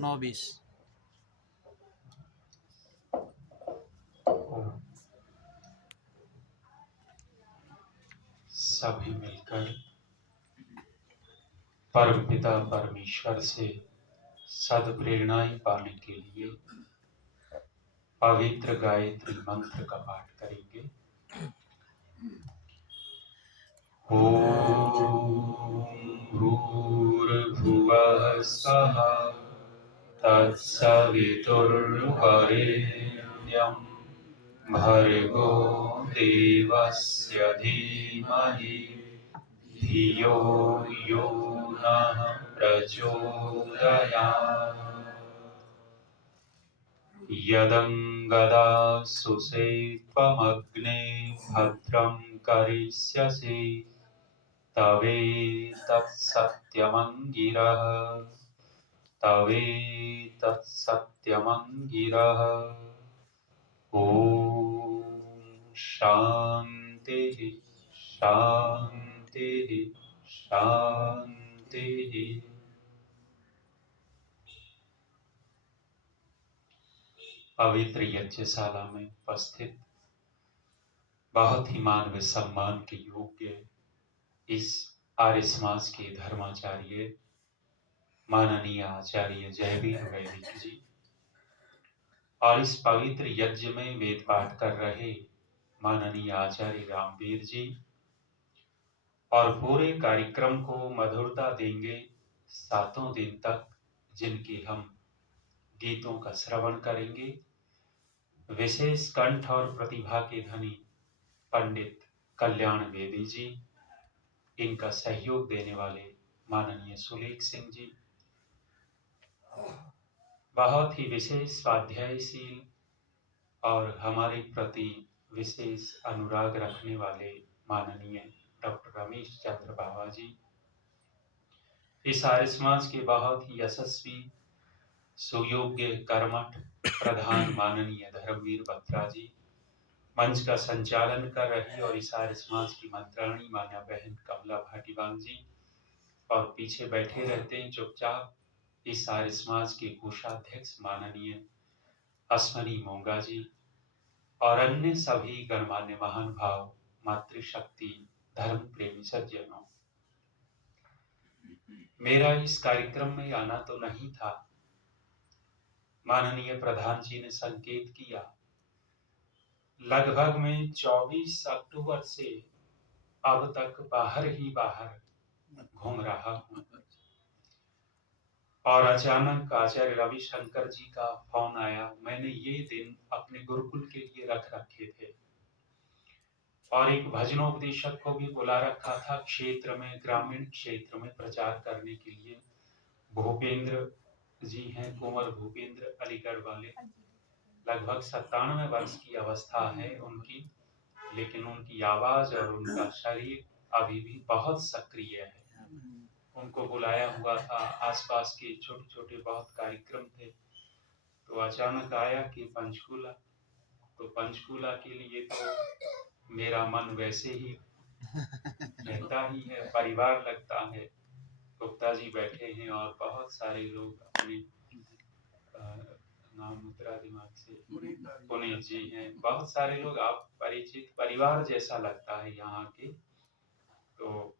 9:20। सभी मिलकर परम पिता परमेश्वर से सद्प्रेरणाएं पाने के लिए पवित्र गायत्री मंत्र का पाठ करेंगे। ओम भूर्भुवः स्वः तत्सवितुर्वरेण्यं भर्गो देवस्य धीमहि धियो यो नः प्रचोदयात्। यदङ्गदासुषे त्वमग्ने भद्रं करिष्यसि तवेतत्सत्यमङ्गिरः तवेतत्सत्यमङ्गिरः। ॐ शान्तिः शान्तिः शान्तिः। पवित्र यज्ञशाला में उपस्थित बहुत ही मानवीय सम्मान के योग्य इस आर्य समाज के धर्माचार्य माननीय आचार्य जयवीर वैदिक जी और इस पवित्र यज्ञ में वेद पाठ कर रहे माननीय आचार्य रामवीर जी और पूरे कार्यक्रम को मधुरता देंगे 7 दिन तक, जिनके हम गीतों का श्रवण करेंगे। विशेष कंठ और प्रतिभा के धनी पंडित कल्याण वेदी जी, इनका सहयोग देने वाले माननीय सुलेख सिंह जी, बहुत ही विशेष स्वाध्यायशील और हमारे प्रति विशेष अनुराग रखने वाले माननीय डॉक्टर रमेश चंद्र बाबा जी, इस आर्य समाज के बहुत ही यशस्वी सुयोग्य कर्मठ प्रधान माननीय धर्मवीर बत्रा जी, मंच का संचालन कर रही और इस आर्य समाज की मंत्राणी मान्या बहन कमला भाटीवाल जी, और पीछे बैठे रहते हैं चुपचाप इस आर्य समाज के कोषाध्यक्ष माननीय अश्वनी मोंगा जी और अन्य सभी गणमान्य महान भाव मातृशक्ति धर्म प्रेमी सज्जनों। मेरा इस कार्यक्रम में आना तो नहीं था, माननीय प्रधान जी ने संकेत किया। लगभग मैं 24 अक्टूबर से अब तक बाहर ही बाहर घूम रहा हूँ और अचानक आचार्य रविशंकर जी का फोन आया। मैंने ये दिन अपने गुरुकुल के लिए रख रखे थे और एक भजनोपदेशक को भी बुला रखा था क्षेत्र में, ग्रामीण क्षेत्र में प्रचार करने के लिए। भूपेंद्र जी हैं, कुंवर भूपेंद्र, अलीगढ़ वाले, लगभग 97 वर्ष की अवस्था है उनकी, लेकिन उनकी आवाज और उनका शरीर अभी भी बहुत सक्रिय है। उनको बुलाया हुआ था, आसपास के छोटे छोटे बहुत कार्यक्रम थे, तो अचानक आया कि पंचकूला, तो पंचकूला के लिए तो मेरा मन वैसे ही रहता ही है, परिवार लगता है। गुप्ता जी बैठे हैं और बहुत सारे लोग अपने नाम मुद्रा दिमाग से, पुनीत जी हैं, बहुत सारे लोग, आप परिचित, परिवार जैसा लगता है यहाँ के। तो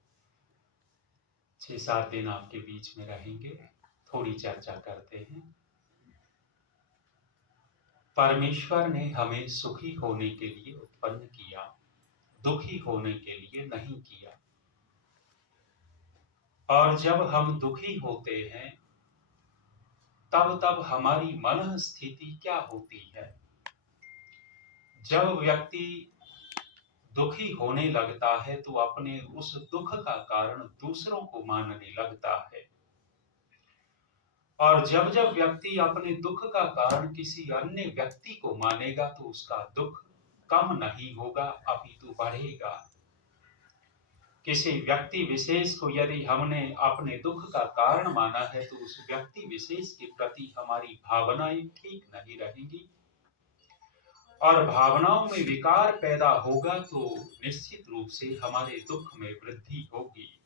6-7 दिन आपके बीच में रहेंगे, थोड़ी चर्चा करते हैं। परमेश्वर ने हमें सुखी होने के लिए उत्पन्न किया, दुखी होने के लिए नहीं किया। और जब हम दुखी होते हैं तब हमारी मन स्थिति क्या होती है? जब व्यक्ति दुखी होने लगता है तो अपने उस दुख का कारण दूसरों को मानने लगता है, और जब जब व्यक्ति अपने दुख का कारण किसी अन्य व्यक्ति को मानेगा तो उसका दुख कम नहीं होगा, अपितु बढ़ेगा। किसी व्यक्ति विशेष को यदि हमने अपने दुख का कारण माना है तो उस व्यक्ति विशेष के प्रति हमारी भावनाएं ठीक नहीं रहेंगी, और भावनाओं में विकार पैदा होगा तो निश्चित रूप से हमारे दुख में वृद्धि होगी।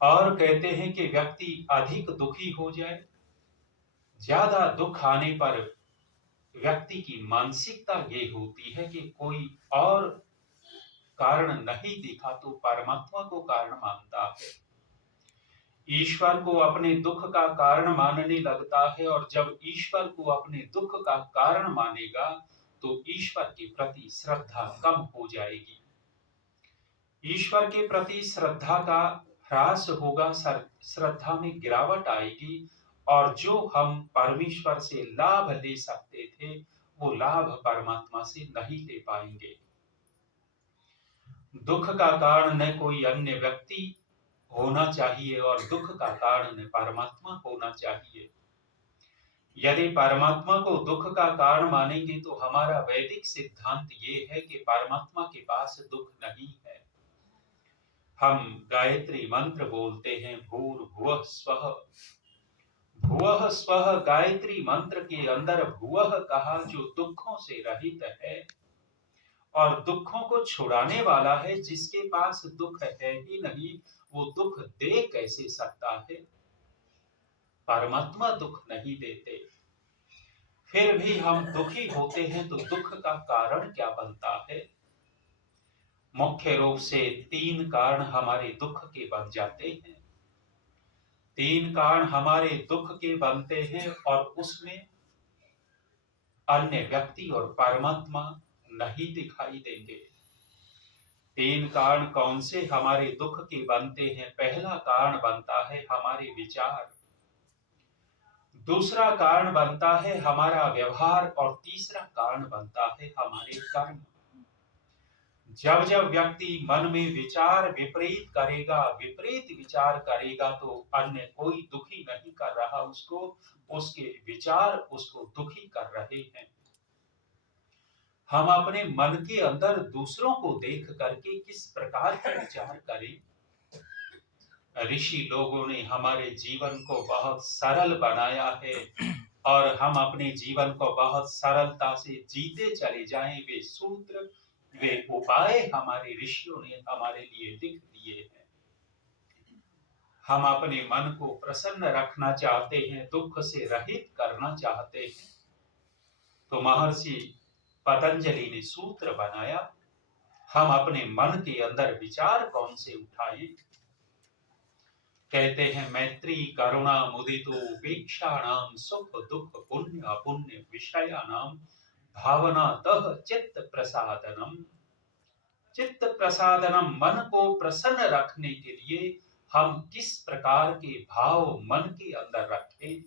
और कहते हैं कि व्यक्ति अधिक दुखी हो जाए, ज्यादा दुख आने पर व्यक्ति की मानसिकता ये होती है कि कोई और कारण नहीं दिखा तो परमात्मा को कारण मानता है, ईश्वर को अपने दुख का कारण मानने लगता है। और जब ईश्वर को अपने दुख का कारण मानेगा तो ईश्वर के प्रति श्रद्धा कम हो जाएगी, ईश्वर के प्रति श्रद्धा का ह्रास होगा, श्रद्धा में गिरावट आएगी, और जो हम परमेश्वर से लाभ ले सकते थे वो लाभ परमात्मा से नहीं ले पाएंगे। दुख का कारण न कोई अन्य व्यक्ति होना चाहिए और दुख का कारण परमात्मा होना चाहिए। यदि परमात्मा को दुख का कारण मानेंगे तो हमारा वैदिक सिद्धांत ये है कि परमात्मा के पास दुख नहीं है। हम गायत्री मंत्र बोलते हैं, भूर्भुवः स्वः, भुवः स्वः, गायत्री मंत्र के अंदर भुवः कहा जो दुखों से रहित है और दुखों को छुड़ाने वाला है। जिसके पास दुख है ही नहीं वो दुख दे कैसे सकता है? परमात्मा दुख नहीं देते, फिर भी हम दुखी होते हैं तो दुख का कारण क्या बनता है? मुख्य रूप से 3 कारण हमारे दुख के बन जाते हैं, 3 कारण हमारे दुख के बनते हैं और उसमें अन्य व्यक्ति और परमात्मा नहीं दिखाई देंगे। 3 कारण कौन से हमारे दुख के बनते हैं? पहला कारण बनता है हमारे विचार, दूसरा कारण बनता है हमारा व्यवहार और तीसरा कारण बनता है हमारे कर्म। जब जब व्यक्ति मन में विचार विपरीत करेगा, विपरीत विचार करेगा तो अन्य कोई दुखी नहीं कर रहा उसको, उसके विचार उसको दुखी कर रहे हैं। हम अपने मन के अंदर दूसरों को देख करके किस प्रकार के विचार करें? ऋषि लोगों ने हमारे जीवन को बहुत सरल बनाया है और हम अपने जीवन को बहुत सरलता से जीते चले जाएं। वे सूत्र, वे उपाय हमारे ऋषियों ने हमारे लिए लिख दिए हैं। हम अपने मन को प्रसन्न रखना चाहते हैं, दुख से रहित करना चाहते हैं, तो महर्षि पतंजलि ने सूत्र बनाया। हम अपने मन के अंदर विचार कौन से उठाएं? कहते हैं, मैत्री करुणा मुदितो उपेक्षाणाम सुख दुख पुण्य अपुण्य विषयानाम भावनातः चित्त प्रसादनम। चित्त प्रसादनम, मन को प्रसन्न रखने के लिए हम किस प्रकार के भाव मन के अंदर रखें?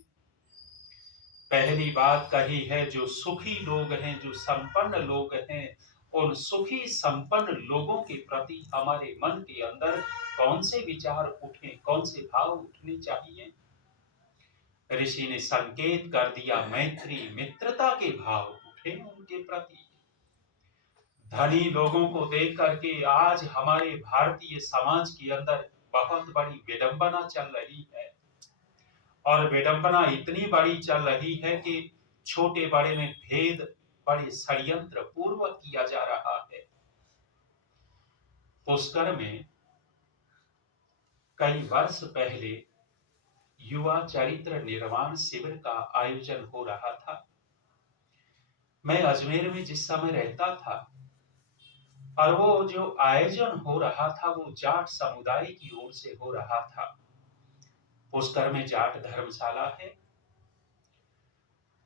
पहली बात कही है, जो सुखी लोग हैं, जो संपन्न लोग हैं, उन सुखी संपन्न लोगों के प्रति हमारे मन के अंदर कौन से विचार उठे, कौन से भाव उठने चाहिए? ऋषि ने संकेत कर दिया, मैत्री मित्रता के भाव उठे उनके प्रति। धनी लोगों को देख करके आज हमारे भारतीय समाज के अंदर बहुत बड़ी विडंबना चल रही है, और विडंबना इतनी बड़ी चल रही है कि छोटे बड़े में भेद बड़े षड्यंत्र पूर्वक किया जा रहा है। पुष्कर में कई वर्ष पहले युवा चरित्र निर्माण शिविर का आयोजन हो रहा था। मैं अजमेर में जिस समय रहता था, और वो जो आयोजन हो रहा था वो जाट समुदाय की ओर से हो रहा था। पुष्कर में जाट धर्मशाला है,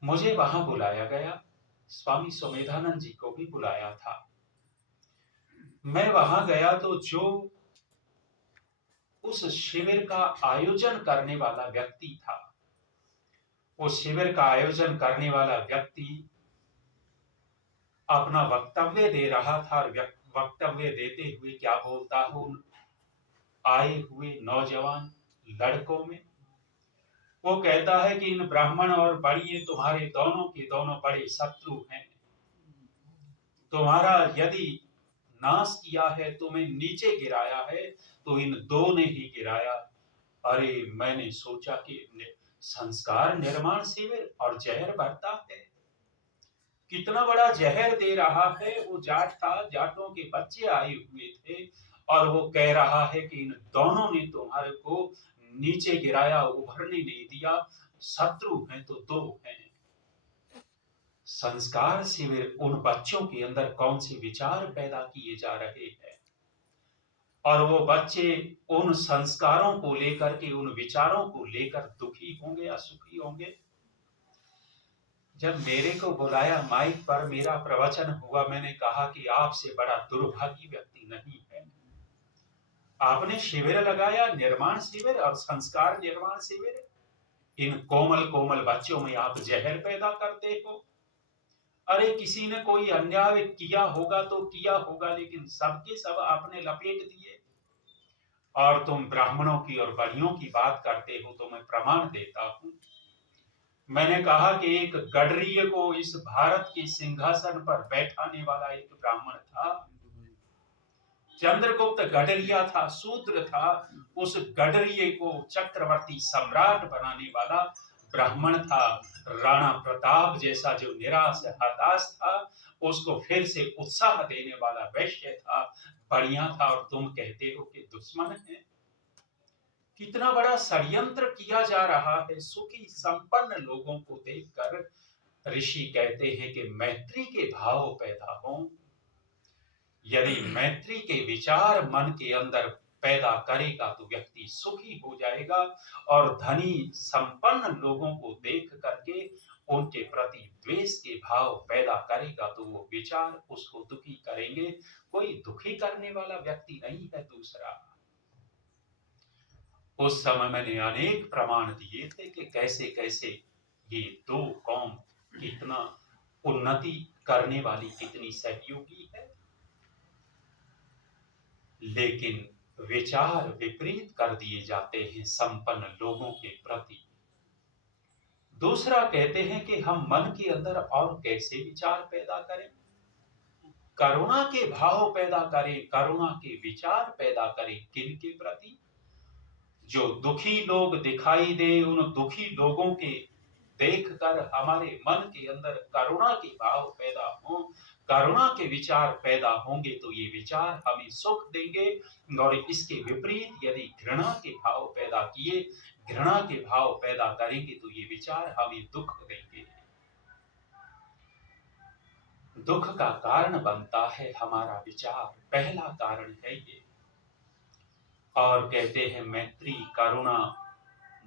मुझे वहां बुलाया गया, स्वामी सुमेधानंद जी को भी बुलाया था। मैं वहां गया तो जो उस शिविर का आयोजन करने वाला व्यक्ति था, वो शिविर का आयोजन करने वाला व्यक्ति अपना वक्तव्य दे रहा था, और वक्तव्य देते हुए क्या बोलता है, उन आए हुए नौजवान लड़कों में वो कहता है कि इन ब्राह्मण और बड़िए तुम्हारे दोनों के दोनों बड़े शत्रु हैं, तुम्हारा यदि नाश किया है, तुम्हें नीचे गिराया है तो इन दो ने ही गिराया। अरे मैंने सोचा कि संस्कार निर्माण शिविर और जहर बढ़ता है, कितना बड़ा जहर दे रहा है। वो जाट था, जाटों के बच्चे आए हुए थे और वो कह रहा है कि इन दोनों ने तुम्हारे को नीचे गिराया, उभरने नहीं दिया, शत्रु हैं तो दो हैं। संस्कार शिविर उन बच्चों के अंदर कौन से विचार पैदा किए जा रहे हैं, और वो बच्चे उन संस्कारों को लेकर के, उन विचारों को लेकर दुखी होंगे या सुखी होंगे। जब मेरे को बुलाया माइक पर, मेरा प्रवचन हुआ, मैंने कहा कि आपसे बड़ा दुर्भागी व्यक्ति नहीं है। आपने शिविर लगाया, निर्माण शिविर और संस्कार निर्माण शिविर, इन कोमल कोमल बच्चों में आप जहर पैदा करते हो। अरे किसी ने कोई अन्याय किया होगा तो किया होगा, लेकिन सबके सब आपने लपेट दिए। और तुम ब्राह्मणों की और बड़ियों की बात करते हो, तो मैं प्रमाण देता हूं। मैंने कहा कि एक गडरिये को इस भारत के सिंहासन पर बैठाने वाला एक ब्राह्मण था, चंद्रगुप्त गडरिया था, शूद्र था। उस गडरिये को चक्रवर्ती सम्राट बनाने वाला ब्राह्मण था। राणा प्रताप जैसा जो निराश हताश था, उसको फिर से उत्साह देने वाला वैश्य था, बढ़िया था। और तुम कहते हो कि दुश्मन है। कितना बड़ा षड्यंत्र किया जा रहा है। सुखी संपन्न लोगों को देखकर ऋषि कहते हैं कि मैत्री के भाव पैदा हों। यदि मैत्री के विचार मन के अंदर पैदा करेगा तो व्यक्ति सुखी हो जाएगा, और धनी संपन्न लोगों को देख करके उनके प्रति द्वेष के भाव पैदा करेगा तो वो विचार उसको दुखी करेंगे। कोई दुखी करने वाला व्यक्ति नहीं है दूसरा। उस समय मैंने अनेक प्रमाण दिए थे कि कैसे कैसे ये दो कौम कितना उन्नति करने वाली, कितनी सहयोगी है, लेकिन विचार विपरीत कर दिए जाते हैं संपन्न लोगों के प्रति। दूसरा कहते हैं कि हम मन के अंदर और कैसे विचार पैदा करें, करुणा के भाव पैदा करें, करुणा के विचार पैदा करें। किन के प्रति? जो दुखी लोग दिखाई दे, उन दुखी लोगों के देखकर हमारे मन के अंदर करुणा के भाव पैदा हो, करुणा के विचार पैदा होंगे तो ये विचार हमें सुख देंगे। और इसके विपरीत यदि घृणा के भाव पैदा किए, घृणा के भाव पैदा करेंगे तो ये विचार हमें दुख देंगे। दुख का कारण बनता है हमारा विचार, पहला कारण है ये। और कहते हैं मैत्री करुणा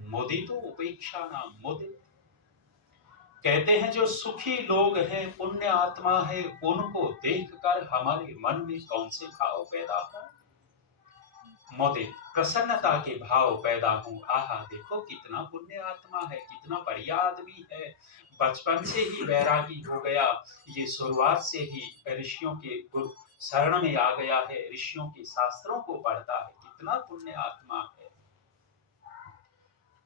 मुदितो उपेक्षा नाम मुदित। कहते हैं जो सुखी लोग हैं, पुण्य आत्मा है, उनको देखकर हमारे मन में कौन से भाव पैदा हो? मुदित, प्रसन्नता के भाव पैदा हो। आहा, देखो कितना पुण्य आत्मा है, कितना बढ़िया आदमी है, बचपन से ही वैरागी हो गया, ये शुरुआत से ही ऋषियों के गुरु शरण में आ गया है, ऋषियों के शास्त्रों को पढ़ता है, कितना पुण्य आत्मा है।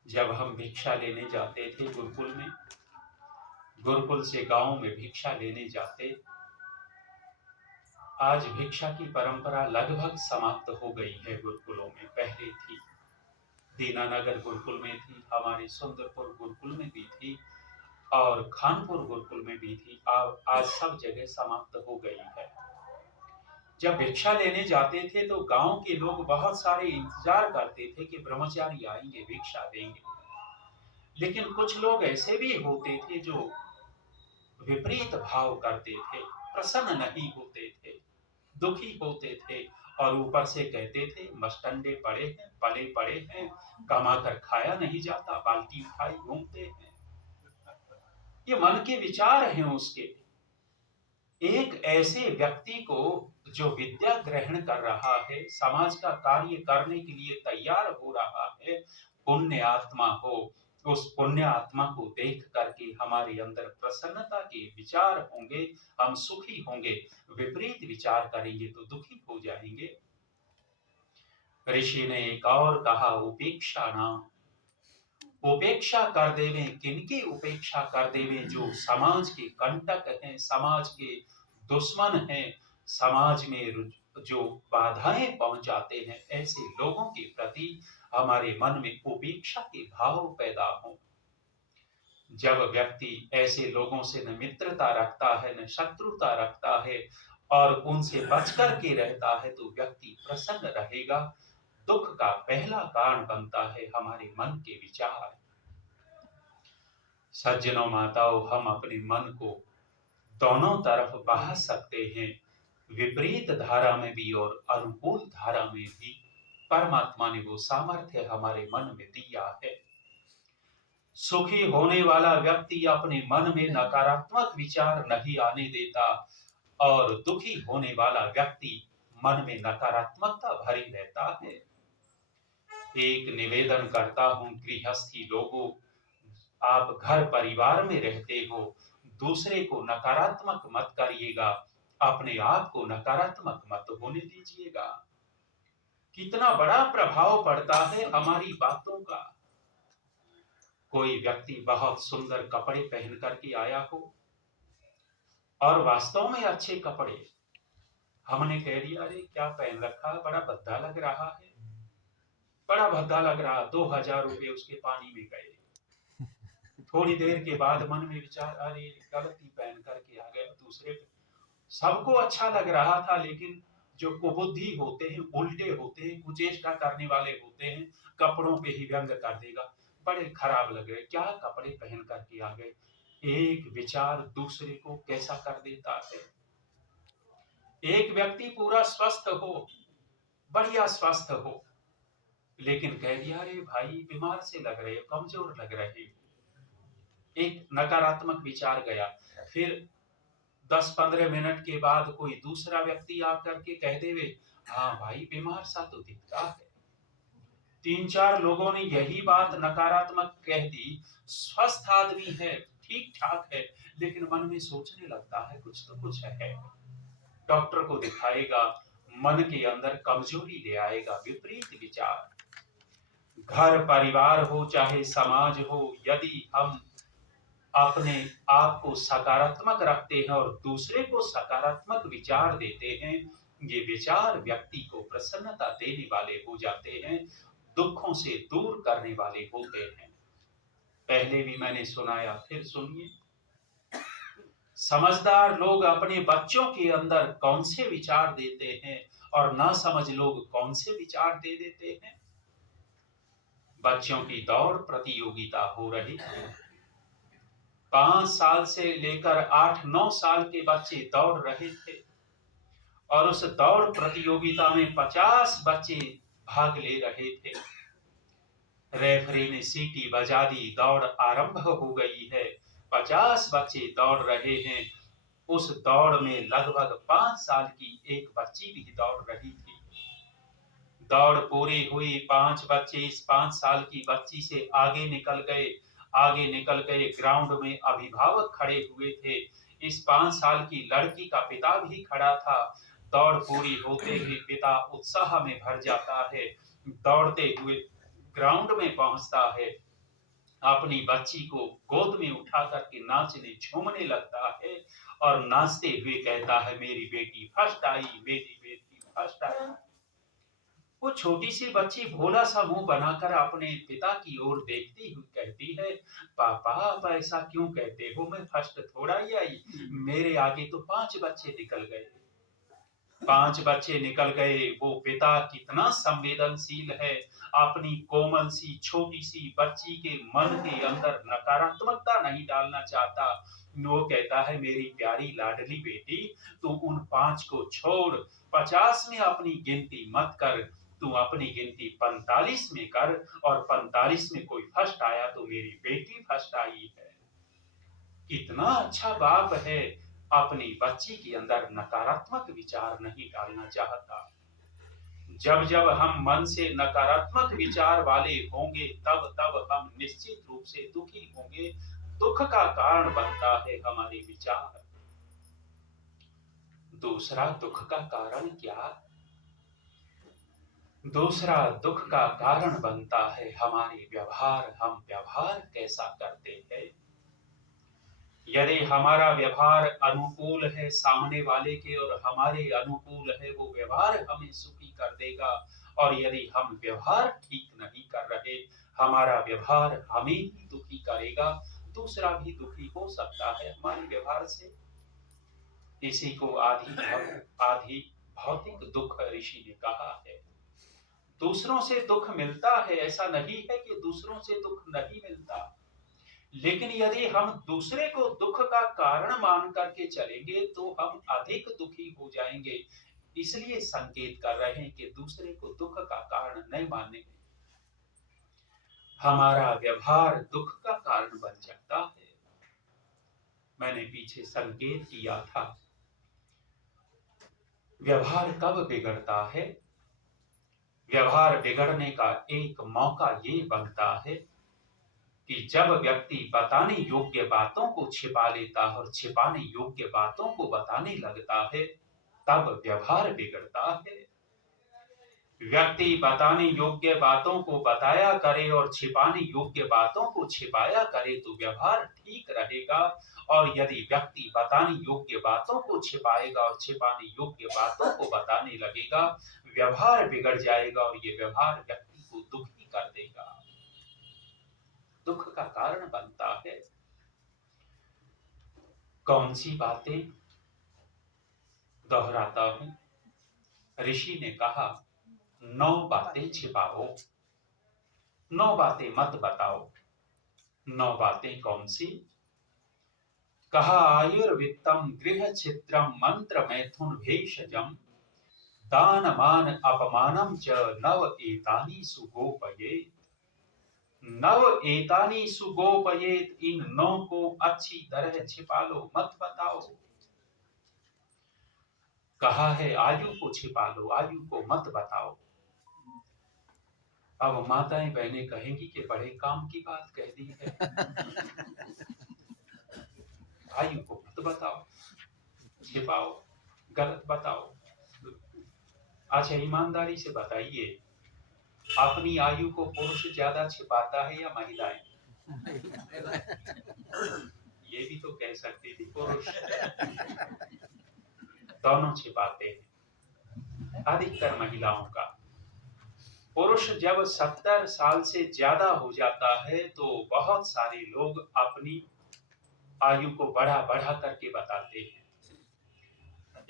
जब हम भिक्षा लेने जाते थे गुरुकुल में, गुरुकुल से गांव में भिक्षा लेने जाते, आज भिक्षा की परंपरा लगभग समाप्त हो गई है। गुरुकुलों में पहले थी, दीनानगर गुरुकुल में थी, हमारे सुंदरपुर गुरुकुल में भी थी, और खानपुर गुरुकुल में भी थी। आज सब जगह समाप्त हो गई है। जब भिक्षा लेने जाते थे तो गांव के लोग बहुत सारे इंतजार करते थे कि ब्रह्मचारी आएंगे, भिक्षा देंगे। लेकिन कुछ लोग ऐसे भी होते थे जो विपरीत भाव करते थे, प्रसन्न नहीं होते थे, दुखी होते थे, और ऊपर से कहते थे मस्टंडे पड़े हैं, पले पड़े हैं, कमा कर खाया नहीं जाता, बाल्टी उठाई घूमते हैं। ये मन के विचार हैं उसके। एक ऐसे व्यक्ति को जो विद्या ग्रहण कर रहा है, समाज का कार्य करने के लिए तैयार हो रहा है, पुण्य आत्मा हो, उस पुण्य आत्मा को देख करके हमारे अंदर प्रसन्नता के विचार होंगे, हम सुखी होंगे। विपरीत विचार करेंगे तो दुखी हो जाएंगे। ऋषि ने एक और कहा, उपेक्षा नाम। उपेक्षा कर देवे, किनकी उपेक्षा कर देवे? जो समाज के कंटक हैं, समाज के दुश्मन हैं, समाज में जो बाधाएं पहुंचाते हैं, ऐसे लोगों के प्रति हमारे मन में उपेक्षा के भाव पैदा हों। जब व्यक्ति ऐसे लोगों से न मित्रता रखता है, न शत्रुता रखता है, और उनसे बच कर के रहता है तो व्यक्ति प्रसन्न रहेगा। दुख का पहला कारण बनता है हमारे मन के विचार। सज्जनों माताओं, हम अपने मन को दोनों तरफ बहा सकते हैं, विपरीत धारा में भी और अनुकूल धारा में भी। परमात्मा ने वो सामर्थ्य हमारे मन में दिया है। सुखी होने वाला व्यक्ति अपने मन में नकारात्मक विचार नहीं आने देता और दुखी होने वाला व्यक्ति मन में नकारात्मकता भरी रहता है। एक निवेदन करता हूं गृहस्थी लोगों, आप घर परिवार में रहते हो, दूसरे को नकारात्मक मत करिएगा, अपने आप को नकारात्मक मत होने दीजिएगा। कितना बड़ा प्रभाव पड़ता है हमारी बातों का। कोई व्यक्ति बहुत सुंदर कपड़े पहन करके आया हो और वास्तव में अच्छे कपड़े, हमने कह दिया अरे क्या पहन रखा है, बड़ा भद्दा लग रहा है, बड़ा भद्दा लग रहा। 2000 रुपये उसके पानी में गए। थोड़ी देर के बाद मन में विचार, अरे गलती पहन करके आ गया। दूसरे सबको अच्छा लग रहा था, लेकिन जो कुबुद्धि होते हैं, उल्टे होते हैं, कुचेष्टा करने वाले होते हैं, कपड़ों पे ही व्यंग कर देगा, बड़े खराब लग रहे, क्या कपड़े पहन करके आ गए। एक विचार दूसरे को कैसा कर देता है। एक व्यक्ति पूरा स्वस्थ हो, बढ़िया स्वस्थ हो, लेकिन कह दिया अरे भाई बीमार से लग रहे, कमजोर लग रहे। एक नकारात्मक विचार गया। फिर 10-15 मिनट के बाद कोई दूसरा व्यक्ति आकर के कह देवे, हाँ भाई बीमार सा तो दिखता है। 3-4 लोगों ने यही बात नकारात्मक कह दी, स्वस्थ आदमी है, ठीक ठाक है, लेकिन मन में सोचने लगता है कुछ तो कुछ है। डॉक्टर को दिखाएगा, मन के अंदर कमजोरी ले आएगा, विपरीत विचार। घर परिवार हो चाहे समाज हो, यदि हम अपने आप को सकारात्मक रखते हैं और दूसरे को सकारात्मक विचार देते हैं, ये विचार व्यक्ति को प्रसन्नता देने वाले हो जाते हैं, दुखों से दूर करने वाले होते हैं। पहले भी मैंने सुनाया, फिर सुनिए। समझदार लोग अपने बच्चों के अंदर कौन से विचार देते हैं और नासमझ लोग कौन से विचार दे देते हैं। बच्चों की दौड़ प्रतियोगिता हो रही है। 5 साल से लेकर 8-9 साल के बच्चे दौड़ रहे थे और उस दौड़ प्रतियोगिता में 50 बच्चे भाग ले रहे थे। रेफरी ने सीटी बजा दी, दौड़ आरंभ हो गई है। 50 बच्चे दौड़ रहे हैं। उस दौड़ में लगभग 5 साल की एक बच्ची भी दौड़ रही थी। दौड़ पूरी हुई, 5 बच्चे इस 5 साल की बच्ची से आगे निकल गए। ग्राउंड में अभिभावक खड़े हुए थे। इस 5 साल की लड़की का पिता भी खड़ा था। दौड़ पूरी होते ही पिता उत्साह में भर जाता है, दौड़ते हुए ग्राउंड में पहुंचता है, अपनी बच्ची को गोद में उठा करके नाचने झूमने लगता है और नाचते हुए कहता है, मेरी बेटी फर्स्ट आई, मेरी बेटी फर्स्ट आई। वो छोटी सी बच्ची भोला सा मुंह बनाकर अपने पिता की ओर देखती हुई कहती है, पापा आप ऐसा क्यों कहते हो, मैं फर्स्ट थोड़ा ही आई, मेरे आगे तो 5 बच्चे निकल गए। 5 बच्चे निकल गए। वो पिता कितना संवेदनशील है, अपनी कोमल सी छोटी सी बच्ची के मन के अंदर नकारात्मकता नहीं डालना चाहता। वो कहता है, मेरी प्यारी लाडली बेटी, तू उन 5 को छोड़, 50 में अपनी गिनती मत कर, तू अपनी गिनती 45 में कर और 45 में कोई फर्स्ट आया तो मेरी बेटी फर्स्ट आई है। कितना अच्छा बाप है, अपनी बच्ची के अंदर नकारात्मक विचार नहीं डालना चाहता। जब जब हम मन से नकारात्मक विचार वाले होंगे, तब तब हम निश्चित रूप से दुखी होंगे। दुख का कारण बनता है हमारे विचार। दूसरा दुख का कारण क्या? दूसरा दुख का कारण बनता है हमारे व्यवहार। हम व्यवहार कैसा करते हैं। यदि हमारा व्यवहार अनुकूल है सामने वाले के और हमारे अनुकूल है, वो व्यवहार हमें सुखी कर देगा। और यदि हम व्यवहार ठीक नहीं कर रहे, हमारा व्यवहार हमें ही दुखी करेगा, दूसरा भी दुखी हो सकता है हमारे व्यवहार से। इसी को आधी भौतिक दुख ऋषि ने कहा है। दूसरों से दुख मिलता है, ऐसा नहीं है कि दूसरों से दुख नहीं मिलता, लेकिन यदि हम दूसरे को दुख का कारण मान करके चलेंगे तो हम अधिक दुखी हो जाएंगे। इसलिए संकेत कर रहे हैं कि दूसरे को दुख का कारण नहीं माने। हमारा व्यवहार दुख का कारण बन जाता है। मैंने पीछे संकेत किया था, व्यवहार कब बिगड़ता है? व्यवहार बिगड़ने का एक मौका ये बनता है कि जब व्यक्ति बताने योग्य बातों को छिपा लेता है और छिपाने योग्य बातों को बताने लगता है, तब व्यवहार बिगड़ता है। व्यक्ति बताने योग्य बातों को बताया करे और छिपाने योग्य बातों को छिपाया करे तो व्यवहार ठीक रहेगा। और यदि व्यक्ति बताने योग्य बातों को छिपाएगा और छिपाने योग्य बातों को बताने लगेगा, व्यवहार बिगड़ जाएगा और ये व्यवहार व्यक्ति को दुखी कर देगा, दुख का कारण बनता है। कौन सी बातें? दोहराता हूं, ऋषि ने कहा 9 बातें छिपाओ, 9 बातें मत बताओ। 9 बातें कौन सी? कहा आयुर्वित्तम गृह छिद्रम मंत्र मैथुन भेषजम दान मान अपमानम च नव एतानि सुगोपयेत। 9 एतानि सुगोपयेत, इन 9 को अच्छी तरह छिपा लो, मत बताओ। कहा है आयु को छिपा लो, आयु को मत बताओ। अब माताएं बहनें कहेंगी कि बड़े काम की बात कह दी है। आयु को मत बताओ, छिपाओ, गलत बताओ। अच्छा ईमानदारी से बताइए, अपनी आयु को पुरुष ज्यादा छिपाता है या महिलाएं? ये भी तो कह सकती थी पुरुष। दोनों छिपाते हैं, अधिकतर महिलाओं का। पुरुष जब 70 साल से ज्यादा हो जाता है तो बहुत सारे लोग अपनी आयु को बढ़ा बढ़ा करके बताते हैं।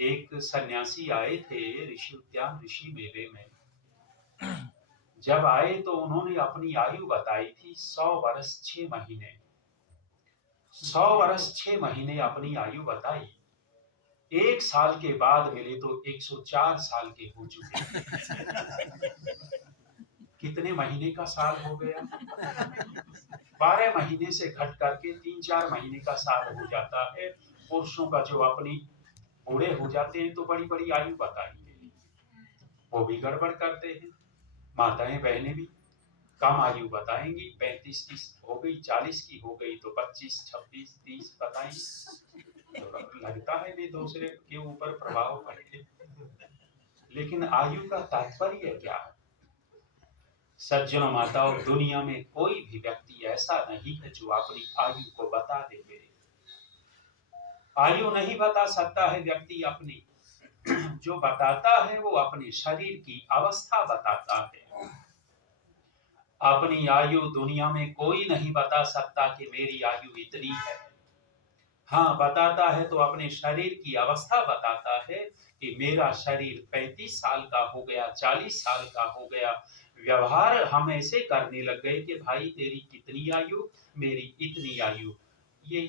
एक सन्यासी आए थे ऋषि उद्यान ऋषि मेले में। जब आए तो उन्होंने अपनी आयु बताई थी 100 वर्ष 6 महीने। 100 वर्ष 6 महीने अपनी आयु बताई। 1 साल के बाद मिले तो 104 साल के हो चुके। कितने महीने का साल हो गया? 12 महीने से घट करके 3-4 महीने का साल हो जाता है। पुरुषों का जो अपनी बूढ़े हो जाते हैं तो बड़ी बड़ी आयु बताएंगे, वो भी गड़बड़ करते हैं। माताएं बहनें भी कम आयु बताएंगी, 35 की हो गई, 40 की हो गई तो 25, 26, 30 बताएंगी। तो लगता है वे दूसरे के ऊपर प्रभाव पड़े। लेकिन आयु का तात्पर्य क्या है? सज्जनों माताओं, दुनिया में कोई भी व्यक्ति ऐसा नहीं है जो अपनी आयु को बता देवे। आयु नहीं बता सकता है व्यक्ति अपनी। जो बताता है वो अपने शरीर की अवस्था बताता है। अपनी आयु दुनिया में कोई नहीं बता सकता कि मेरी आयु इतनी है। हाँ, बताता है तो अपने शरीर की अवस्था बताता है कि मेरा शरीर 35 साल का हो गया, 40 साल का हो गया। व्यवहार हम ऐसे करने लग गए कि भाई तेरी कितनी आयु, मेरी इतनी आयु। ये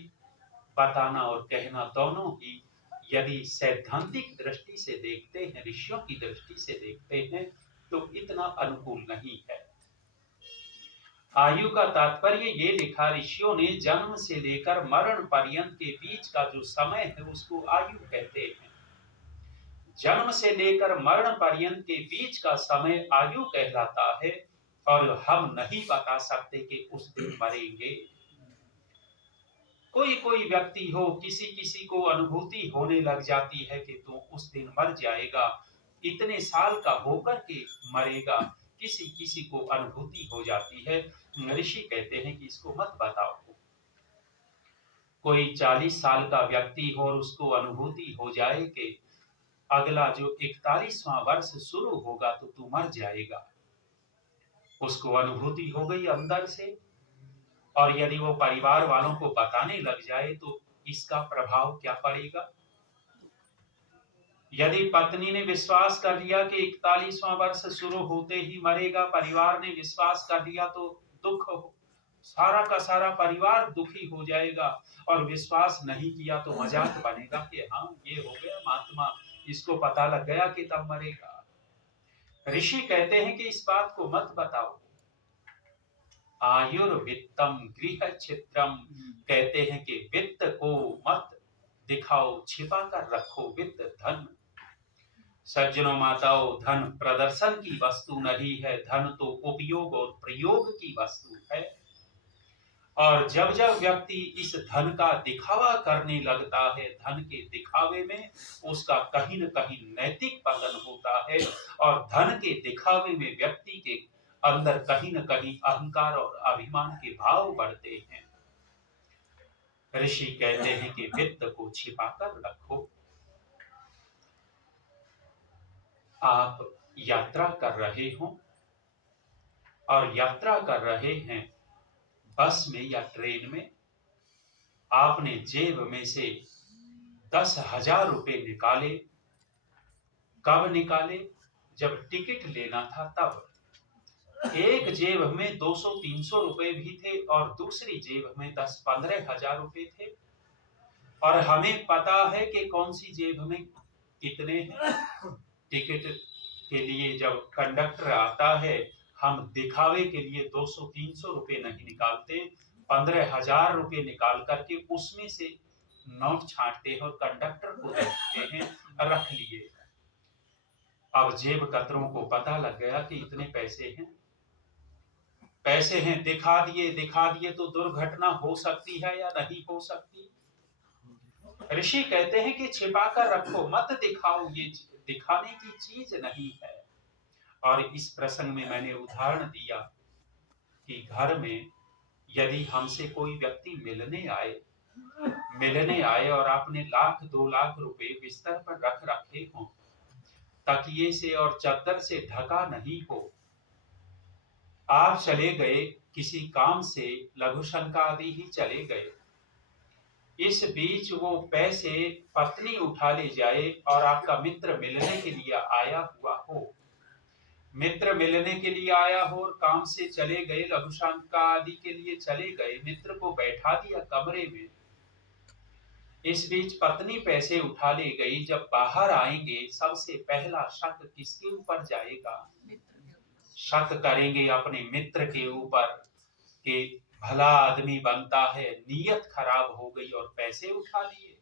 बताना और कहना दोनों ही यदि सैद्धांतिक दृष्टि से देखते हैं, ऋषियों की दृष्टि से देखते हैं तो इतना अनुकूल नहीं है। आयु का तात्पर्य ये लिखा ऋषियों ने, जन्म से लेकर मरण पर्यंत के बीच का जो समय है उसको आयु कहते हैं। जन्म से लेकर मरण पर्यंत के बीच का समय आयु कहलाता है। और हम नहीं बता सकते कि उस दिन मरेंगे। कोई कोई व्यक्ति हो, किसी किसी को अनुभूति होने लग जाती है कि तू उस दिन मर जाएगा, इतने साल का होकर के मरेगा। किसी किसी को अनुभूति हो जाती है। ऋषि कहते हैं कि इसको मत बताओ। कोई 40 साल का व्यक्ति हो और उसको अनुभूति हो जाए कि अगला जो 41वां वर्ष शुरू होगा तो तू मर जाएगा, उसको अनुभूति हो गई अंदर से, और यदि वो परिवार वालों को बताने लग जाए तो इसका प्रभाव क्या पड़ेगा? यदि पत्नी ने विश्वास कर लिया कि 41वां वर्ष शुरू होते ही मरेगा, परिवार ने विश्वास कर लिया, तो दुख हो, सारा का सारा परिवार दुखी हो जाएगा। और विश्वास नहीं किया तो मजाक बनेगा कि हाँ ये हो गया महात्मा, इसको पता लग गया कि तब मरेगा। ऋषि कहते हैं कि इस बात को मत बताओ। आयुर्वित्तम गृह छिद्रम, कहते हैं कि वित्त को मत दिखाओ, छिपा कर रखो। वित्त धन, सज्जनों माताओं, धन प्रदर्शन की वस्तु नहीं है, धन तो उपयोग और प्रयोग की वस्तु है। और जब जब व्यक्ति इस धन का दिखावा करने लगता है, धन के दिखावे में उसका कहीं न कहीं नैतिक पतन होता है, और धन के दिखावे में व्यक्ति के अंदर कहीं न कहीं अहंकार और अभिमान के भाव बढ़ते हैं। ऋषि कहते हैं कि वित्त को छिपा कर रखो। आप यात्रा कर रहे हो और यात्रा कर रहे हैं बस में या ट्रेन में, आपने जेब में से 10,000 रुपए निकाले। कब निकाले? जब टिकट लेना था तब। एक जेब में 200-300 रुपए भी थे और दूसरी जेब में 10-15 हजार रुपए थे। और हमें पता है कि कौन सी जेब में कितने हैं। टिकट के लिए जब कंडक्टर आता है, हम दिखावे के लिए 200-300 रुपए नहीं निकालते, 15,000 रुपए निकाल करके उसमें से नोट छांटते हैं और कंडक्टर को देते हैं, रख लिए। अब जेब कतरों को पता लग गया कि इतने पैसे हैं, दिखा दिए तो दुर्घटना हो सकती है या नहीं हो सकती। ऋषि कहते हैं कि छिपा कर रखो, मत दिखाओ, ये दिखाने की चीज नहीं है। और इस प्रसंग में मैंने उदाहरण दिया कि घर में यदि हमसे कोई व्यक्ति मिलने आए और आपने 1,00,000-2 लाख रुपए बिस्तर पर रख रखे हों, तकिए से और चादर से ढका नहीं हो, आप चले गए किसी काम से, लघु शंका आदि ही चले गए, इस बीच वो पैसे पत्नी उठा ले जाए और आपका मित्र मिलने के लिए आया हुआ हो, मित्र मिलने के लिए आया हो और काम से चले गए, लघु शंका आदि के लिए चले गए, मित्र को बैठा दिया कमरे में, इस बीच पत्नी पैसे उठा ले गई। जब बाहर आएंगे सबसे पहला शक किसके ऊपर जाएगा? शक करेंगे अपने मित्र के ऊपर कि भला आदमी बनता है, नीयत खराब हो गई और पैसे उठा लिए।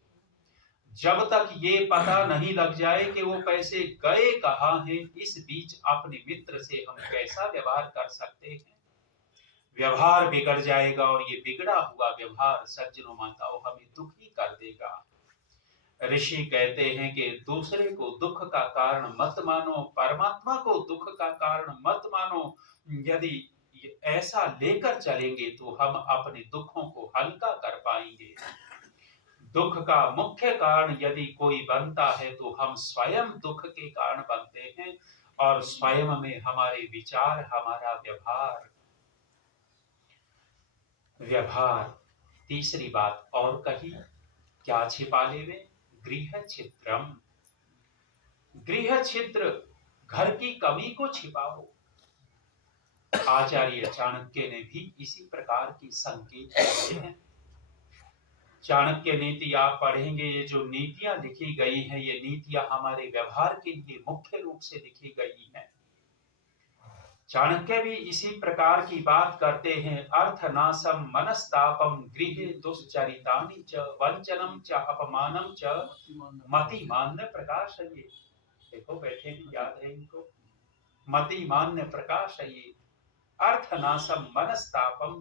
जब तक ये पता नहीं लग जाए कि वो पैसे गए कहाँ हैं, इस बीच अपने मित्र से हम कैसा व्यवहार कर सकते हैं? व्यवहार बिगड़ जाएगा और ये बिगड़ा हुआ व्यवहार सज्जनों माताओं हमें दुखी कर देगा। ऋषि कहते हैं कि दूसरे को दुख का कारण मत मानो, परमात्मा को दुख का कारण मत मानो। यदि ऐसा लेकर चलेंगे तो हम अपने दुखों को हल्का कर पाएंगे। दुख का मुख्य कारण यदि कोई बनता है तो हम स्वयं दुख के कारण बनते हैं, और स्वयं में हमारे विचार, हमारा व्यवहार। तीसरी बात और कही, क्या छिपा लेवे? गृह छिद्रम, गृह छिद्र, घर की कमी को छिपाओ। आचार्य चाणक्य ने भी इसी प्रकार की संकेत दिए हैं। चाणक्य नीति आप पढ़ेंगे, ये जो नीतियां लिखी गई हैं, ये नीतियां हमारे व्यवहार के लिए मुख्य रूप से लिखी गई हैं। चाणक्य भी इसी प्रकार की बात करते हैं। अर्थनाशम मनस्तापम गृहे दुश्चरितानि च वंचनम च अपमानम च मतिमान्य प्रकाशये। देखो बैठे हैं, याद है इनको, मतिमान्य प्रकाशये। अर्थनाशम मनस्तापम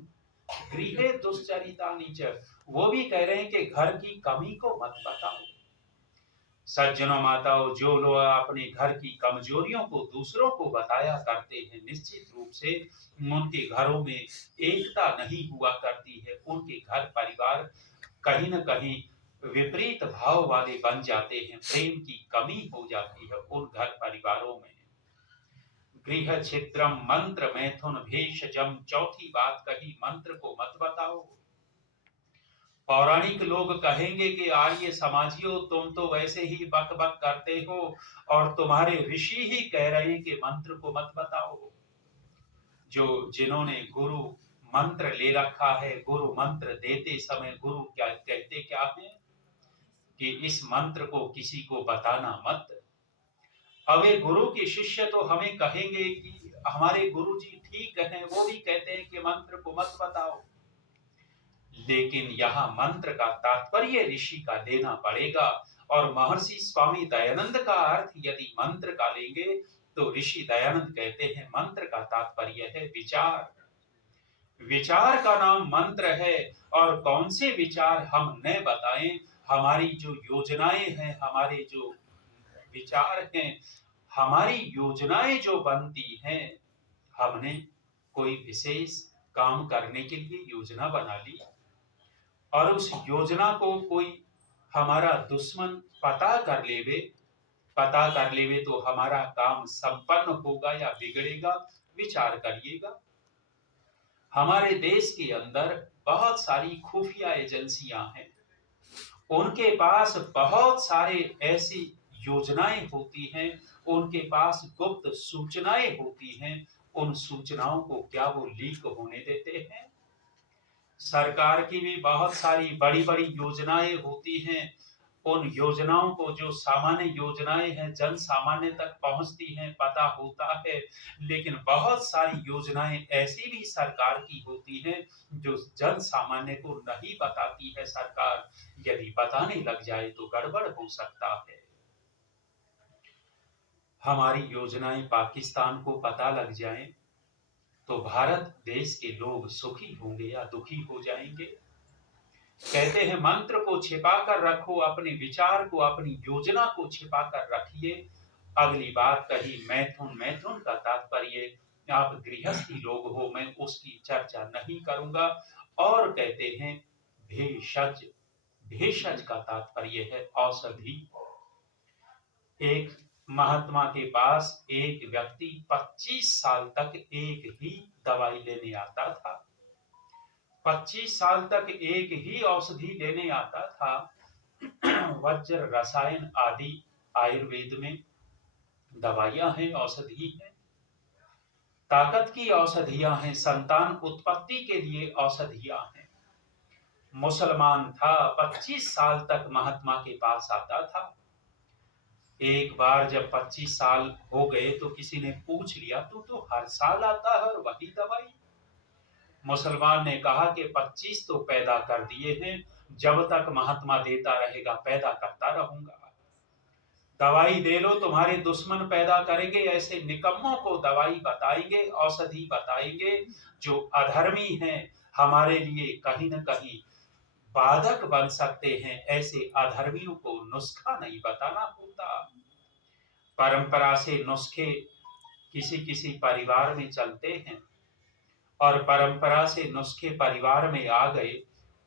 गृहे दुश्चरितानि च, वो भी कह रहे हैं कि घर की कमी को मत बताओ। सज्जनों माताओं, जो लोग अपने घर की कमजोरियों को दूसरों को बताया करते हैं, निश्चित रूप से उनके घरों में एकता नहीं हुआ करती है। उनके घर परिवार कहीं न कहीं विपरीत भाव वाले बन जाते हैं, प्रेम की कमी हो जाती है उन घर परिवारों में। गृह छिद्रम मंत्र मैथुन भेषजम, चौथी बात कही, मंत्र को मत बताओ। पौराणिक लोग कहेंगे कि आर्य समाजियों, तुम तो वैसे ही बक बक करते हो और तुम्हारे ऋषि ही कह रहे हैं कि मंत्र को मत बताओ। जो जिन्होंने गुरु मंत्र ले रखा है, गुरु मंत्र देते समय गुरु क्या कहते क्या है कि इस मंत्र को किसी को बताना मत। अब ये गुरु के शिष्य तो हमें कहेंगे कि हमारे गुरु जी ठीक है, वो भी कहते हैं कि मंत्र को मत बताओ, लेकिन यहाँ मंत्र का तात्पर्य ऋषि का लेना पड़ेगा। और महर्षि स्वामी दयानंद का अर्थ यदि मंत्र का लेंगे तो ऋषि दयानंद कहते हैं मंत्र का तात्पर्य है विचार। विचार का नाम मंत्र है। और कौन से विचार हम न बताएं, हमारी जो योजनाएं हैं, हमारे जो विचार हैं, हमारी योजनाएं जो बनती हैं, हमने कोई विशेष काम करने के लिए योजना बना ली और उस योजना को कोई हमारा दुश्मन पता कर लेवे तो हमारा काम संपन्न होगा या बिगड़ेगा, विचार करिएगा। हमारे देश के अंदर बहुत सारी खुफिया एजेंसियां हैं, उनके पास बहुत सारे ऐसी योजनाएं होती हैं, उनके पास गुप्त सूचनाएं होती हैं। उन सूचनाओं को क्या वो लीक होने देते हैं? सरकार की भी बहुत सारी बड़ी बड़ी योजनाएं होती हैं, उन योजनाओं को, जो सामान्य योजनाएं हैं, जन सामान्य तक पहुंचती हैं, पता होता है। लेकिन बहुत सारी योजनाएं ऐसी भी सरकार की होती हैं जो जन सामान्य को नहीं बताती है सरकार। यदि बताने लग जाए तो गड़बड़ हो सकता है। हमारी योजनाएं पाकिस्तान को पता लग जाएं तो भारत देश के लोग सुखी होंगे या दुखी हो जाएंगे। कहते हैं मंत्र को छिपा कर रखो, अपने विचार को, अपनी योजना को छिपा कर रखिए। अगली बात कही मैथुन। मैथुन का तात्पर्य, आप गृहस्थी लोग हो, मैं उसकी चर्चा नहीं करूंगा। और कहते हैं भेषज। भेषज का तात्पर्य है औषधि। एक महात्मा के पास एक व्यक्ति 25 साल तक एक ही दवाई लेने आता था। 25 साल तक एक ही औषधि लेने आता था। वज्र, रसायन आदि आयुर्वेद में दवाइयां हैं, औषधि हैं, ताकत की औषधियां हैं, संतान उत्पत्ति के लिए औषधियां हैं। मुसलमान था, 25 साल तक महात्मा के पास आता था। एक बार जब 25 साल हो गए तो किसी ने पूछ लिया, तू तो हर साल आता है और वही दवाई। मुसलमान ने कहा कि 25 तो पैदा कर दिए हैं, जब तक महात्मा देता रहेगा पैदा करता रहूंगा। दवाई दे लो, तुम्हारे दुश्मन पैदा करेंगे, ऐसे निकम्मों को दवाई बताएंगे, औषधि बताएंगे जो अधर्मी हैं, हमारे लिए कहीं न कहीं बाधक बन सकते हैं। ऐसे अधर्मियों को नुस्खा नहीं बताना होता। परंपरा से नुस्खे किसी किसी परिवार में चलते हैं और परंपरा से नुस्खे परिवार में आ गए,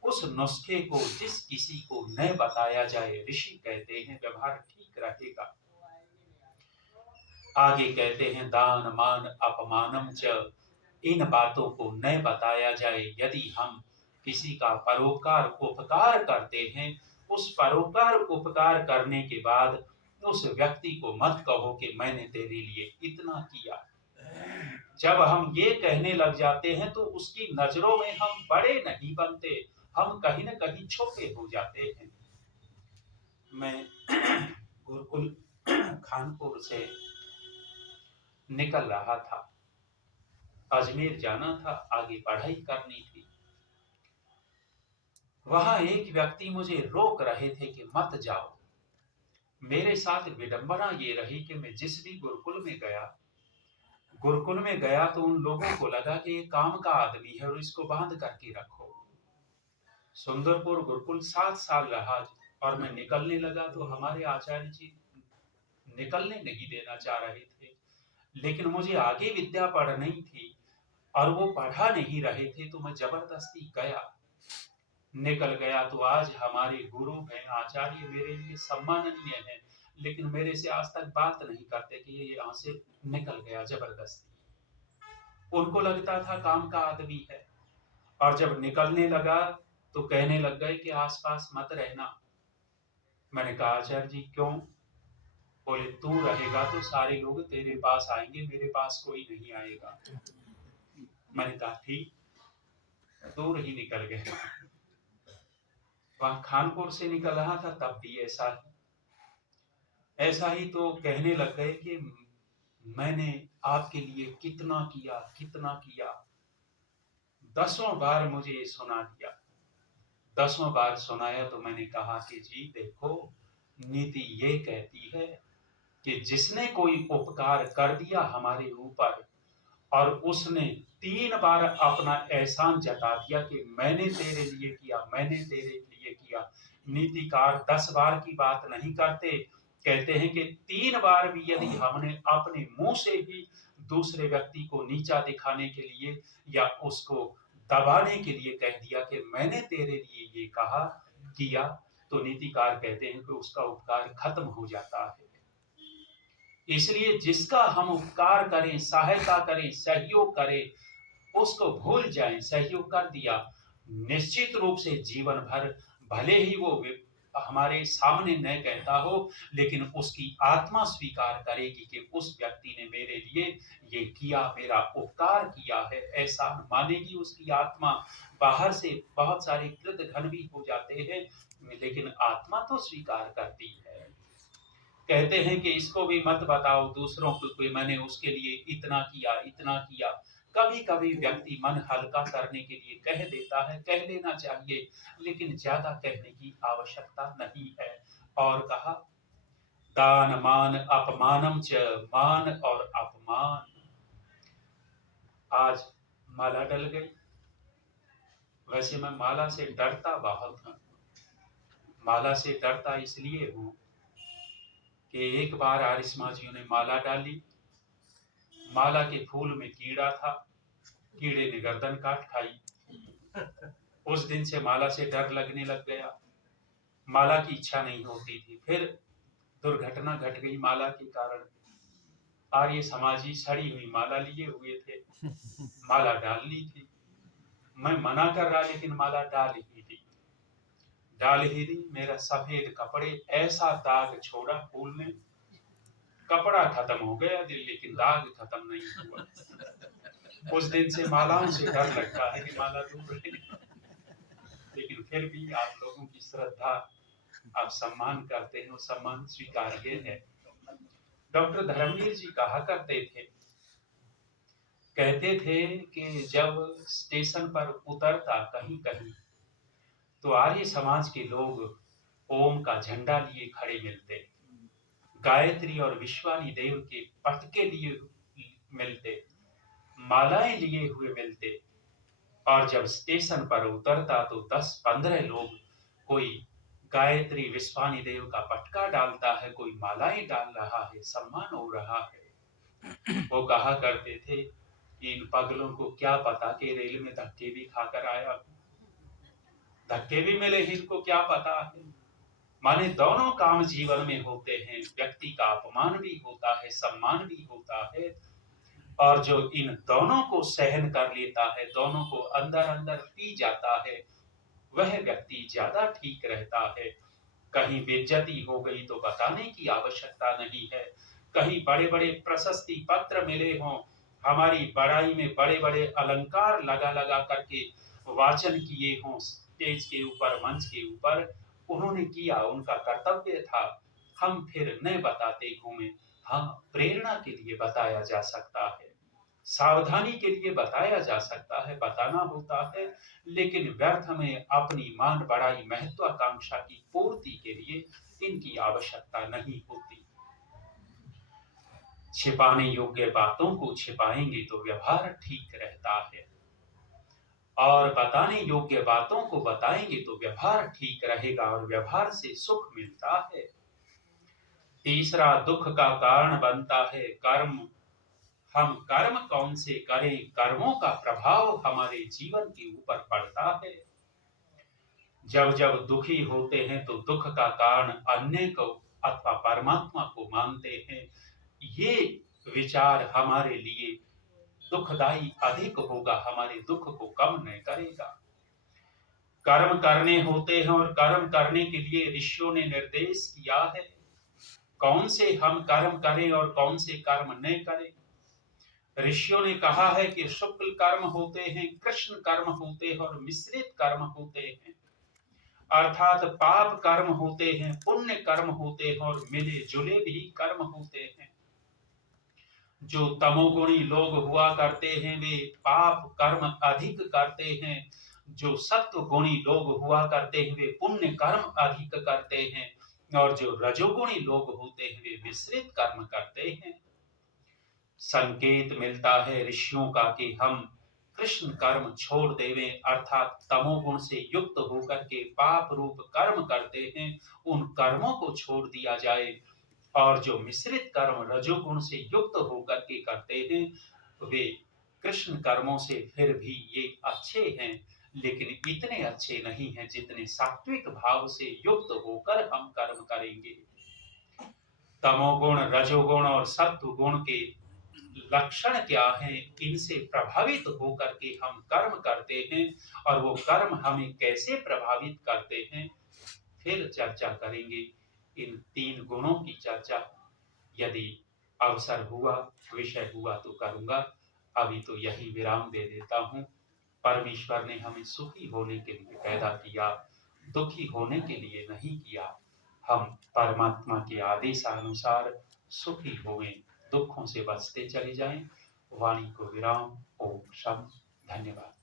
उस नुस्खे को जिस किसी को न बताया जाए, ऋषि कहते हैं व्यवहार ठीक रहेगा। आगे कहते हैं दान मान अपमानम च, इन बातों को न बताया जाए। यदि हम किसी का परोपकार उपकार करते हैं, उस परोपकार उपकार करने के बाद उस व्यक्ति को मत कहो कि मैंने तेरे लिए इतना किया। जब हम ये कहने लग जाते हैं तो उसकी नजरों में हम बड़े नहीं बनते, हम कहीं न कहीं छोटे हो जाते हैं। मैं गुरुकुल खानपुर से निकल रहा था, अजमेर जाना था, आगे पढ़ाई करनी थी। वहां एक व्यक्ति मुझे रोक रहे थे कि मत जाओ। मेरे साथ विडंबना ये रही कि मैं जिस भी गुरुकुल में गया तो उन लोगों को लगा कि ये काम का आदमी है और इसको बांध करके रखो। सुंदरपुर गुरुकुल 7 साल रहा और मैं निकलने लगा तो हमारे आचार्य जी निकलने नहीं देना चाह रहे थे, लेकिन मुझे आगे विद्या पढ़नी थी और वो पढ़ा नहीं रहे थे, तो मैं जबरदस्ती गया। निकल गया तो आज हमारे गुरु हैं, आचार्य मेरे लिए सम्माननीय हैं, लेकिन मेरे से आज तक बात नहीं करते कि ये यहाँ से निकल गया जबरदस्ती। उनको लगता था काम का आदमी है। और जब निकलने लगा तो कहने लग गए कि आसपास मत रहना। मैंने कहा आचार्य जी क्यों? बोले तू रहेगा तो सारे लोग तेरे पास आएंगे, मेरे पास कोई नहीं आएगा। मैंने कहा ठीक, दूर ही निकल गए। वहां खानपुर से निकल रहा था तब भी ऐसा ही तो कहने लग गए कि मैंने आपके लिए कितना किया, कितना किया। 10 बार मुझे ये सुना दिया। 10 बार सुनाया तो मैंने कहा कि जी देखो, नीति ये कहती है कि जिसने कोई उपकार कर दिया हमारे ऊपर और उसने 3 बार अपना एहसान जता दिया कि मैंने तेरे लिए किया, मैंने तेरे लिए किया। नीतिकार 10 बार की बात नहीं करते, कहते हैं कि 3 बार भी यदि हमने अपने मुंह से ही दूसरे व्यक्ति को नीचा दिखाने के लिए या उसको दबाने के लिए कह दिया कि मैंने तेरे लिए ये कहा किया, तो नीतिकार कहते हैं कि उसका उपकार खत्म हो जाता है। इसलिए जिसका हम उपकार करें, सहायता करें, सहयोग करें, उसको भूल जाएं। सहयोग कर दिया, निश्चित रूप से जीवन भर भले ही वो हमारे सामने न कहता हो, लेकिन उसकी आत्मा स्वीकार करेगी कि उस व्यक्ति ने मेरे लिए ये किया, मेरा उपकार किया है, ऐसा मानेगी उसकी आत्मा। बाहर से बहुत सारे कृत घन भी हो जाते हैं, लेकिन आत्मा तो स्वीकार करती है। कहते हैं कि इसको भी मत बताओ दूसरों को कि मैंने उसके लिए इतना किया, इतना किया। कभी कभी व्यक्ति मन हल्का करने के लिए कह देता है, कह लेना चाहिए, लेकिन ज्यादा कहने की आवश्यकता नहीं है। और कहा दान मान अपमानम च, मान और अपमान। आज माला डल गई। वैसे मैं माला से डरता बहुत हूं। माला से डरता इसलिए हूं कि एक बार आरिस्मा जी ने माला डाली, माला के फूल में कीड़ा था, कीड़े ने गर्दन काट खाई। उस दिन से माला से डर लगने लग गया। माला की इच्छा नहीं होती थी। फिर दुर्घटना घट गई माला के कारण। आर्य समाजी सड़ी हुई माला लिए हुए थे, माला डाल ली थी। मैं मना कर रहा, लेकिन माला डाल ही दी। डाल ही दी। मेरा सफेद कपड़े ऐसा दाग छोड़ा फूल ने, कपड़ा खत्म हो गया लेकिन दाग खत्म नहीं हुआ। उस दिन से मालाओं से डर लगता है कि माला दूर रहे। लेकिन फिर भी आप लोगों की श्रद्धा, आप सम्मान करते हैं, वो सम्मान स्वीकार्य है। डॉक्टर धर्मवीर जी कहा करते थे, कहते थे कि जब स्टेशन पर उतरता कहीं कहीं तो आर्य समाज के लोग ओम का झंडा लिए खड़े मिलते, गायत्री और विश्वानी देव के पटके लिए मिलते, मालाएं लिए हुए मिलते। और जब स्टेशन पर उतरता तो 10-15 लोग, कोई गायत्री विश्वानी देव का पटका डालता है, कोई मालाएं डाल रहा है, सम्मान हो रहा है। वो कहा करते थे कि इन पगलों को क्या पता कि रेल में धक्के भी खाकर आया, धक्के भी मिले, इनको क्या पता है। माने दोनों काम जीवन में होते हैं, व्यक्ति का अपमान भी होता है, सम्मान भी होता है। और जो इन दोनों को सहन कर लेता है, दोनों को अंदर अंदर पी जाता है, वह व्यक्ति ज्यादा ठीक रहता है। कहीं बेइज्जती हो गई तो बताने की आवश्यकता नहीं है। कहीं बड़े बड़े प्रशस्ति पत्र मिले हों, हमारी बड़ाई में बड़े बड़े अलंकार लगा लगा करके वाचन किए हों स्टेज के ऊपर, मंच के ऊपर, उन्होंने किया, उनका कर्तव्य था, हम फिर न बताते घूमे। हाँ, प्रेरणा के लिए बताया जा सकता है, सावधानी के लिए बताया जा सकता है, बताना होता है, लेकिन व्यर्थ में अपनी मान बढ़ाई महत्वाकांक्षा की पूर्ति के लिए इनकी आवश्यकता नहीं होती। छिपाने योग्य बातों को छिपाएंगे तो व्यवहार ठीक रहता है, और बताने योग्य बातों को बताएंगे तो व्यवहार ठीक रहेगा, और व्यवहार से सुख मिलता है। तीसरा दुख का कारण बनता है कर्म। हम कर्म कौन से करें, कर्मों का प्रभाव हमारे जीवन के ऊपर पड़ता है। जब जब दुखी होते हैं तो दुख का कारण अन्य को अथवा परमात्मा को मानते हैं। ये विचार हमारे लिए दुखदाई अधिक होगा, हमारे दुख को कम नहीं करेगा। कर्म करने होते हैं और कर्म करने के लिए ऋषियों ने निर्देश किया है कौन से हम कर्म करें और कौन से कर्म न करें। ऋषियों ने कहा है कि शुक्ल कर्म होते हैं, कृष्ण कर्म होते हैं और मिश्रित कर्म होते हैं। अर्थात पाप कर्म होते हैं, पुण्य कर्म होते हैं और मिले जुले भी कर्म होते हैं। जो तमोगुणी लोग हुआ करते हैं वे पाप कर्म अधिक करते हैं, जो सत्व गुणी लोग हुआ करते हैं वे पुण्य कर्म अधिक करते हैं, और जो रजोगुणी लोग होते हैं वे मिश्रित कर्म करते हैं। संकेत मिलता है ऋषियों का कि हम कृष्ण कर्म छोड़ देवें, अर्थात तमोगुण से युक्त होकर के पाप रूप कर्म करते हैं उन कर्मों को छोड़ दिया जाए, और जो मिश्रित कर्म रजोगुण से युक्त होकर के करते हैं वे कृष्ण कर्मों से फिर भी ये अच्छे हैं, लेकिन इतने अच्छे नहीं हैं जितने सात्विक भाव से युक्त होकर हम कर्म करेंगे। तमोगुण, रजोगुण और सत्व गुण के लक्षण क्या हैं, इनसे प्रभावित होकर के हम कर्म करते हैं और वो कर्म हमें कैसे प्रभावित करते हैं फिर चर्चा करेंगे। इन 3 गुणों की चर्चा यदि अवसर हुआ, विषय हुआ तो करूंगा। अभी तो यही विराम दे देता हूं। परमेश्वर ने हमें सुखी होने के लिए पैदा किया, दुखी होने के लिए नहीं किया। हम परमात्मा के आदेशानुसार सुखी होवें, दुखों से बचते चले जाएं। वाणी को विराम। ओम शांति। धन्यवाद।